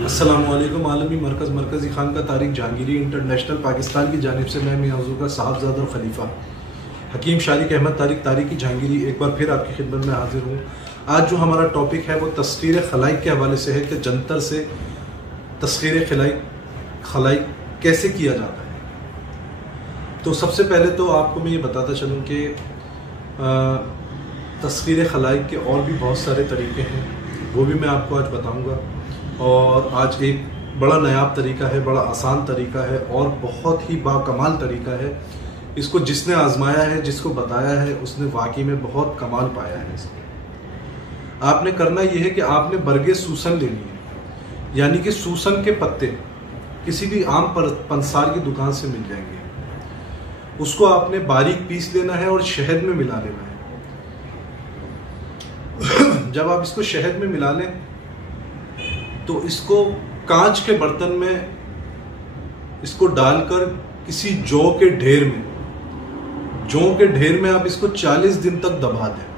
السلام علیکم۔ عالمی مرکزی خانقاہ طارق جہانگیری انٹرنیشنل پاکستان کی جانب سے میں میاں حضور کا صاحبزادہ اور خلیفہ حکیم شارق احمد طارق طارقی جہانگیری ایک بار پھر آپ کی خدمت میں حاضر ہوں۔ آج جو ہمارا ٹاپک ہے وہ تسخیر خلائق کے حوالے سے ہے کہ جنتر سے تسخیر خلائق کیسے کیا جاتا ہے۔ تو سب سے پہلے تو آپ کو میں یہ بتاتا چلوں کہ تسخیر خلائق کے اور بھی بہت سارے طریقے ہیں، وہ بھی میں آپ کو آج بتاؤں گا۔ اور آج ایک بڑا نایاب طریقہ ہے، بڑا آسان طریقہ ہے اور بہت ہی باکمال طریقہ ہے۔ اس کو جس نے آزمایا ہے، جس کو بتایا ہے، اس نے واقعی میں بہت کمال پایا ہے۔ اس میں آپ نے کرنا یہ ہے کہ آپ نے برگے سوسن لینی ہے، یعنی کہ سوسن کے پتے کسی بھی عام پنسار کی دکان سے مل جائیں گے۔ اس کو آپ نے باریک پیس لینا ہے اور شہد میں ملا لینا ہے۔ جب آپ اس کو شہد میں ملا لیں تو اس کو کانچ کے برتن میں اس کو ڈال کر کسی جو کے ڈھیر میں آپ اس کو 40 دن تک دبا دیں۔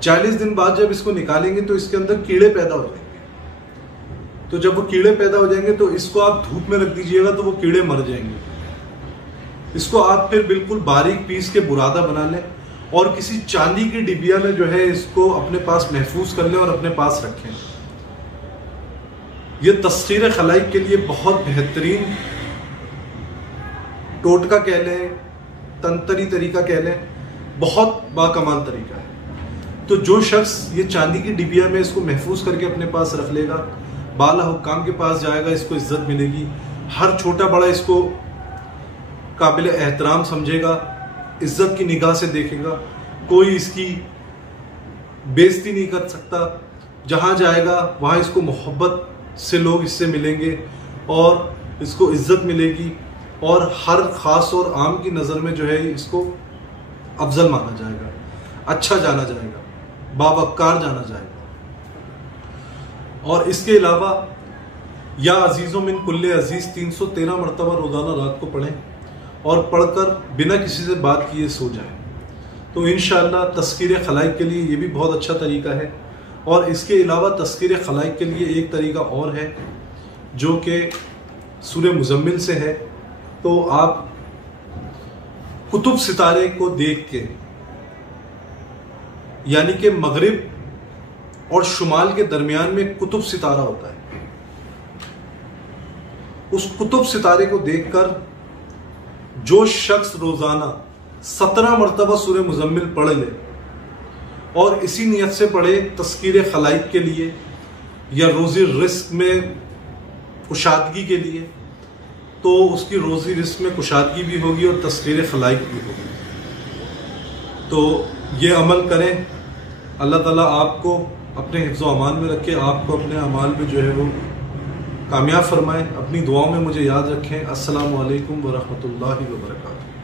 40 دن بعد جب اس کو نکالیں گے تو اس کے اندر کیڑے پیدا ہو جائیں گے۔ تو جب وہ کیڑے پیدا ہو جائیں گے تو اس کو آپ دھوپ میں رکھ دیجئے گا تو وہ کیڑے مر جائیں گے۔ اس کو آپ پھر بالکل باریک پیس کے برادہ بنا لیں اور کسی چاندی کی ڈبیا میں جو ہے اس کو اپنے پاس محفوظ کر لیں اور اپنے پاس رکھیں۔ یہ تسخیر خلائق کے لیے بہت بہترین ٹوٹکا کہہ لیں، تنتری طریقہ کہہ لیں، بہت باکمال طریقہ ہے۔ تو جو شخص یہ چاندی کی ڈبیا میں اس کو محفوظ کر کے اپنے پاس رکھ لے گا، بالا حکام کے پاس جائے گا، اس کو عزت ملے گی، ہر چھوٹا بڑا اس کو قابل احترام سمجھے گا، عزت کی نگاہ سے دیکھے گا، کوئی اس کی بےزتی نہیں کر سکتا۔ جہاں جائے گا وہاں اس کو محبت سے لوگ اس سے ملیں گے اور اس کو عزت ملے گی، اور ہر خاص اور عام کی نظر میں جو ہے اس کو افضل مانا جائے گا، اچھا جانا جائے گا، باوقار جانا جائے گا۔ اور اس کے علاوہ یا عزیزوں من کل عزیز 313 مرتبہ روزانہ رات کو پڑھیں اور پڑھ کر بنا کسی سے بات کیے سو جائیں۔ تو انشاءاللہ تسخیر خلائق کے لیے یہ بھی بہت اچھا طریقہ ہے۔ اور اس کے علاوہ تسخیر خلائق کے لیے ایک طریقہ اور ہے جو کہ سورہ مزمل سے ہے۔ تو آپ کتب ستارے کو دیکھ کے، یعنی کہ مغرب اور شمال کے درمیان میں کتب ستارہ ہوتا ہے، اس کتب ستارے کو دیکھ کر جو شخص روزانہ 17 مرتبہ سورہ مزمل پڑھ لے اور اسی نیت سے پڑھے تسخیر خلائق کے لیے یا روزی رزق میں کشادگی کے لیے، تو اس کی روزی رزق میں کشادگی بھی ہوگی اور تسخیر خلائق بھی ہوگی۔ تو یہ عمل کریں، اللہ تعالیٰ آپ کو اپنے حفظ و امان میں رکھے، آپ کو اپنے اعمال میں جو ہے وہ کامیاب فرمائے۔ اپنی دعاؤں میں مجھے یاد رکھیں۔ السلام علیکم ورحمۃ اللہ وبرکاتہ۔